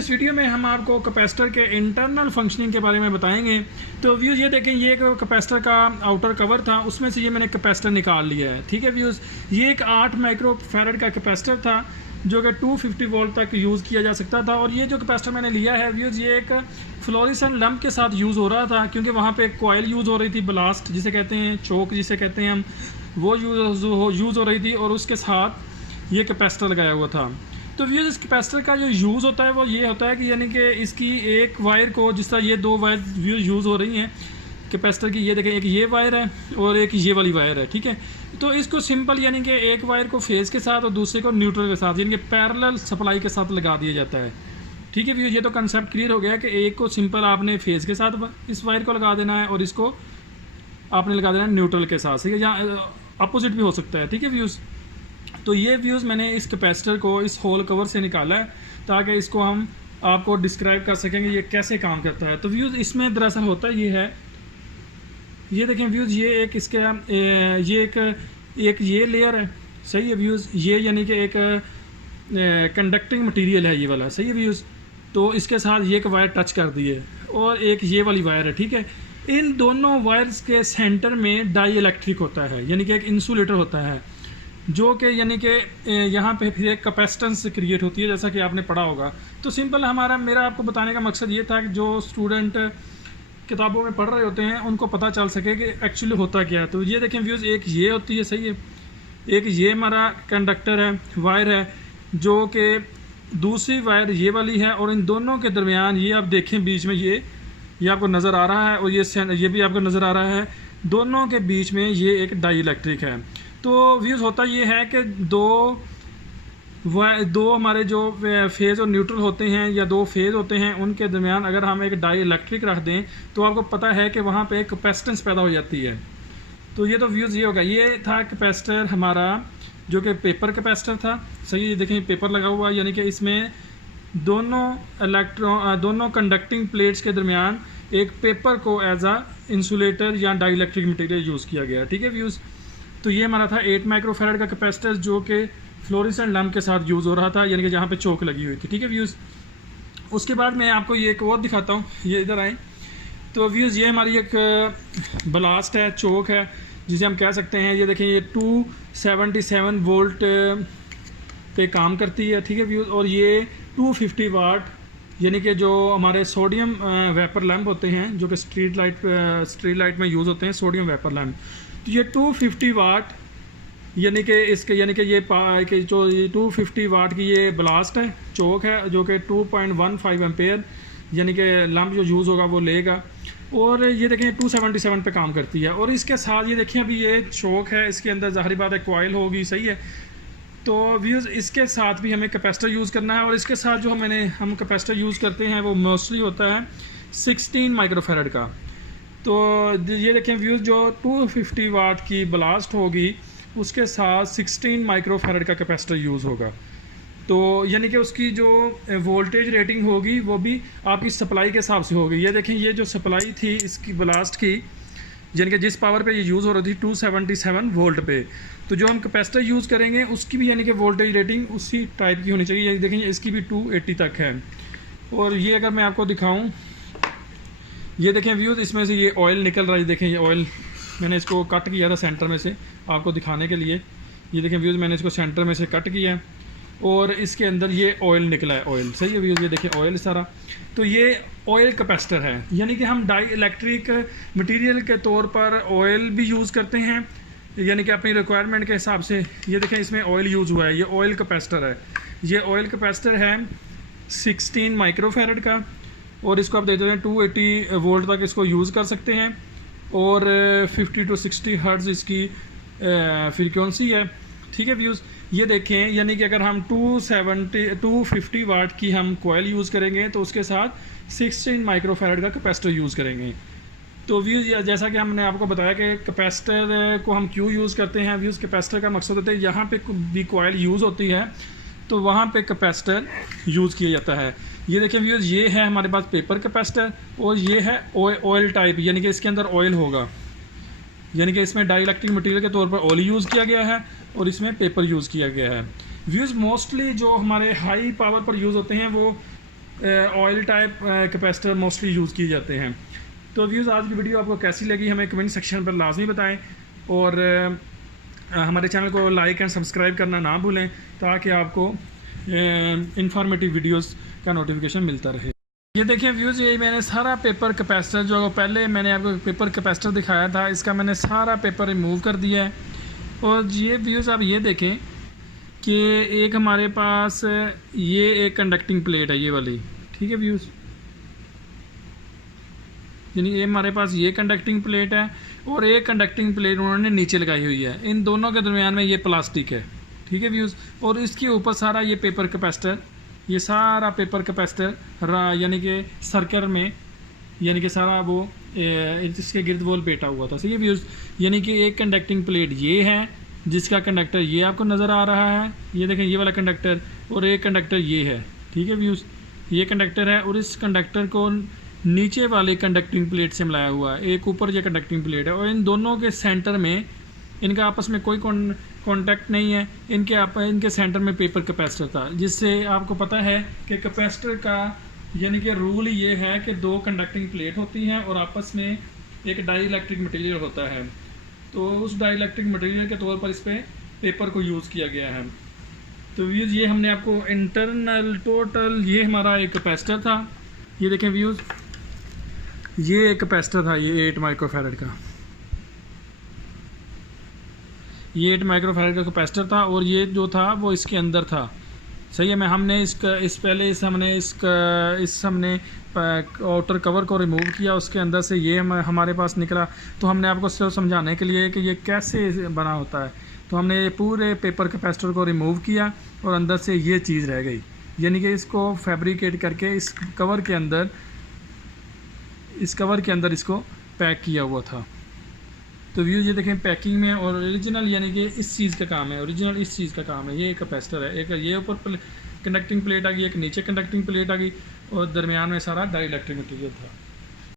इस वीडियो में हम आपको कैपेसिटर के इंटरनल फंक्शनिंग के बारे में बताएंगे। तो व्यूज़ ये देखें, ये एक कैपेसिटर का आउटर कवर था, उसमें से ये मैंने कैपेसिटर निकाल लिया है। ठीक है व्यूज़, ये एक 8 माइक्रो फैराड का कैपेसिटर था जो कि 250 वोल्ट तक यूज़ किया जा सकता था। और ये जो कैपेसिटर मैंने लिया है व्यूज़, ये एक फ्लोरेसेंट लैंप के साथ यूज़ हो रहा था, क्योंकि वहाँ पे एक कॉइल यूज़ हो रही थी, ब्लास्ट जिसे कहते हैं, चोक जिसे कहते हैं हम, वो यूज़ हो रही थी और उसके साथ ये कैपेसिटर लगाया हुआ था। तो व्यूज़ इस कैपेसिटर का जो यूज़ होता है वो ये होता है कि यानी कि इसकी एक वायर को, जिस तरह ये 2 वायर यूज़ हो रही हैं कैपेसिटर की, ये देखें, एक ये वायर है और एक ये वाली वायर है। ठीक है, तो इसको सिंपल यानी कि एक वायर को फेज़ के साथ और दूसरे को न्यूट्रल के साथ, यानी कि पैरेलल सप्लाई के साथ लगा दिया जाता है। ठीक है व्यूज़, ये तो कंसेप्ट क्लियर हो गया कि एक को सिंपल आपने फेज़ के साथ इस वायर को लगा देना है और इसको आपने लगा देना है न्यूट्रल के साथ। ठीक है, या अपोजिट भी हो सकता है। ठीक है व्यूज़, तो ये व्यूज़ मैंने इस कैपेसिटर को इस होल कवर से निकाला है ताकि इसको हम आपको डिस्क्राइब कर सकेंगे ये कैसे काम करता है। तो व्यूज़ इसमें दरअसल होता ये है, ये देखें व्यूज़, ये एक इसके ये एक ये लेयर है। सही है व्यूज़, ये यानी कि एक कंडक्टिंग मटेरियल है ये वाला। सही है व्यूज़, तो इसके साथ ये एक वायर टच कर दी है और एक ये वाली वायर है। ठीक है, इन दोनों वायर्स के सेंटर में डाई इलेक्ट्रिक होता है, यानी कि एक इंसुलेटर होता है, जो कि यानी कि यहाँ पे फिर एक कैपेसिटेंस क्रिएट होती है, जैसा कि आपने पढ़ा होगा। तो सिंपल मेरा आपको बताने का मकसद ये था कि जो स्टूडेंट किताबों में पढ़ रहे होते हैं उनको पता चल सके कि एक्चुअली होता क्या है। तो ये देखें व्यूज़, एक ये होती है, सही है, एक ये हमारा कंडक्टर है, वायर है, जो कि दूसरी वायर ये वाली है, और इन दोनों के दरमियान ये आप देखें बीच में ये आपको नज़र आ रहा है और ये भी आपको नज़र आ रहा है, दोनों के बीच में ये एक डाई इलेक्ट्रिक है। तो व्यूज़ होता ये है कि दो हमारे जो फेज़ और न्यूट्रल होते हैं या 2 फेज़ होते हैं, उनके दरमियान अगर हम एक डाई इलेक्ट्रिक रख दें तो आपको पता है कि वहाँ पे एक कैपेसिटेंस पैदा हो जाती है। तो ये तो व्यूज़ ये होगा, ये था कैपेसिटर हमारा जो कि पेपर कैपेसिटर था। सही है, देखें पेपर लगा हुआ, यानी कि इसमें दोनों कंडक्टिंग प्लेट्स के दरमियान एक पेपर को एज आ इंसुलेटर या डाई इलेक्ट्रिक मटीरियल यूज़ किया गया। ठीक है व्यूज़, तो ये हमारा था 8 माइक्रो फैराड का कैपेसिटर जो कि फ्लोरेसेंट लैंप के साथ यूज़ हो रहा था, यानी कि जहाँ पे चोक लगी हुई थी। ठीक है व्यूज़, उसके बाद मैं आपको ये एक और दिखाता हूँ, ये इधर आए। तो व्यूज़ ये हमारी एक ब्लास्ट है, चोक है जिसे हम कह सकते हैं। ये देखें, ये 277 वोल्ट पे काम करती है। ठीक है व्यूज़, और ये 250 वाट, यानी कि जो हमारे सोडियम वेपर लैंप होते हैं जो कि स्ट्रीट लाइट में यूज़ होते हैं, सोडियम वेपर लैंप, तो ये 250 वाट, यानी कि इसके ये 250 वाट की ये ब्लास्ट है, चोक है, जो कि 2.15 एम्पेयर यानी कि लैंप जो यूज़ होगा वो लेगा। और ये देखें 277 पे काम करती है। और इसके साथ ये देखें, अभी ये चोक है, इसके अंदर ज़ाहिर बात है कॉइल होगी। सही है, तो व्यूज़ इसके साथ भी हमें कैपेसिटर यूज़ करना है, और इसके साथ जो हम कैपेसिटर यूज़ करते हैं वो मोस्टली होता है 16 माइक्रो फैराड का। तो ये देखें व्यूज़, जो 250 वाट की ब्लास्ट होगी उसके साथ 16 माइक्रो फैराड का कैपेसिटर यूज़ होगा। तो यानी कि उसकी जो वोल्टेज रेटिंग होगी वो भी आपकी सप्लाई के हिसाब से होगी। ये देखें, ये जो सप्लाई थी इसकी ब्लास्ट की, यानी कि जिस पावर पे ये यूज़ हो रही थी 277 वोल्ट पे, तो जो हम कैपेसिटर यूज़ करेंगे उसकी भी यानी कि वोल्टेज रेटिंग उसी टाइप की होनी चाहिए। ये देखें, इसकी भी 280 तक है। और ये अगर मैं आपको दिखाऊँ, ये देखें व्यूज़, इसमें से ये ऑयल निकल रहा है। देखें ये ऑयल, मैंने इसको कट किया था सेंटर में से आपको दिखाने के लिए। ये देखें व्यूज़, मैंने इसको सेंटर में से कट किया और इसके अंदर ये ऑयल निकला है, ऑयल। सही है व्यूज़, ये देखें ऑयल सारा। तो ये ऑयल कैपेसिटर है, यानी कि हम डाई इलेक्ट्रिक मटेरियल के तौर पर ऑयल भी यूज़ करते हैं, यानी कि अपनी रिक्वायरमेंट के हिसाब से। ये देखें, इसमें ऑयल यूज़ हुआ है, ये ऑयल कैपेसिटर है। ये ऑयल कैपेसिटर है 16 माइक्रो फैराड का, और इसको आप देते हैं 280 वोल्ट तक इसको यूज़ कर सकते हैं, और 50 to 60 हर्ट्ज़ इसकी फ्रीक्वेंसी है। ठीक है व्यूज़, ये देखें, यानी कि अगर हम 250 वाट की हम कॉइल यूज़ करेंगे तो उसके साथ 16 माइक्रो फैराड का कैपेसिटर यूज़ करेंगे। तो व्यूज़ जैसा कि हमने आपको बताया कि कैपेसिटर को हम क्यों यूज़ करते हैं। व्यूज़ कैपेसिटर का मकसद होता है यहाँ पे भी कॉइल यूज़ होती है तो वहाँ पे कैपेसिटर यूज़ किया जाता है। ये देखें व्यूज़, ये है हमारे पास पेपर कैपेसिटर, और ये है ऑयल टाइप, यानी कि इसके अंदर ऑयल होगा, यानी कि इसमें डाई इलेक्ट्रिक मटीरियल के तौर पर ऑयल यूज़ किया गया है और इसमें पेपर यूज़ किया गया है। व्यूज़ मोस्टली जो हमारे हाई पावर पर यूज़ होते हैं वो oil type capacitor mostly use किए जाते हैं। तो व्यूज़ आज की वीडियो आपको कैसी लगी हमें कमेंट सेक्शन पर लाजमी बताएं, और हमारे चैनल को लाइक एंड सब्सक्राइब करना ना भूलें ताकि आपको इंफॉर्मेटिव वीडियोस का नोटिफिकेशन मिलता रहे। ये देखें व्यूज़, ये मैंने सारा पेपर कैपेसिटर जो पहले मैंने आपको पेपर कैपेसिटर दिखाया था, इसका मैंने सारा पेपर रिमूव कर दिया है। और ये व्यूज़ आप ये देखें कि एक हमारे पास ये एक कंडक्टिंग प्लेट है, ये वाली, ठीक है व्यूज़, यानी ये हमारे पास ये कंडक्टिंग प्लेट है और एक कंडक्टिंग प्लेट उन्होंने नीचे लगाई हुई है। इन दोनों के दरमियान में ये प्लास्टिक है, ठीक है व्यूज़, और इसके ऊपर सारा ये पेपर कैपेसिटर, ये सारा पेपर कैपेसिटर यानी कि सर्कल में, यानी कि सारा वो इसके गिर्द वो लपेटा हुआ था। सही है व्यूज़, यानी कि एक कंडक्टिंग प्लेट ये है जिसका कंडक्टर ये आपको नज़र आ रहा है, ये देखें ये वाला कंडक्टर, और एक कंडक्टर ये है, ठीक है व्यूज़, ये कंडक्टर है और इस कंडक्टर को नीचे वाले कंडक्टिंग प्लेट से मिलाया हुआ है, एक ऊपर ये कंडक्टिंग प्लेट है, और इन दोनों के सेंटर में इनका आपस में कोई कांटेक्ट नहीं है। इनके सेंटर में पेपर कैपेसिटर था, जिससे आपको पता है कि कैपेसिटर का यानी कि रूल ये है कि दो कंडक्टिंग प्लेट होती हैं और आपस में एक डाई इलेक्ट्रिक मटीरियल होता है। तो उस डाई इलेक्ट्रिक मटीरियल के तौर पर इस पर पेपर को यूज़ किया गया है। तो व्यूज़ ये हमने आपको इंटरनल टोटल, ये हमारा एक कैपेसिटर था, ये देखें व्यूज़, ये एक कैपेसिटर था, ये 8 माइक्रोफैरड का, ये 8 माइक्रोफैरड का कैपेसिटर था, और ये जो था वो इसके अंदर था। सही है, हमने हमने आउटर कवर को रिमूव किया, उसके अंदर से ये हमारे पास निकला। तो हमने आपको सिर्फ समझाने के लिए कि ये कैसे बना होता है, तो हमने ये पूरे पेपर कैपेसिटर को रिमूव किया और अंदर से ये चीज़ रह गई, यानी कि इसको फैब्रिकेट करके इस कवर के अंदर इसको पैक किया हुआ था। तो व्यूज़ ये देखें पैकिंग में, और ओरिजिनल यानी कि इस चीज़ का काम है, ओरिजिनल इस चीज़ का काम है। ये एक कैपेसिटर है, एक ये ऊपर कंडक्टिंग प्लेट आ गई, एक नीचे कंडक्टिंग प्लेट आ गई, और दरमियान में सारा डाई इलेक्ट्रिक मटीरियल था।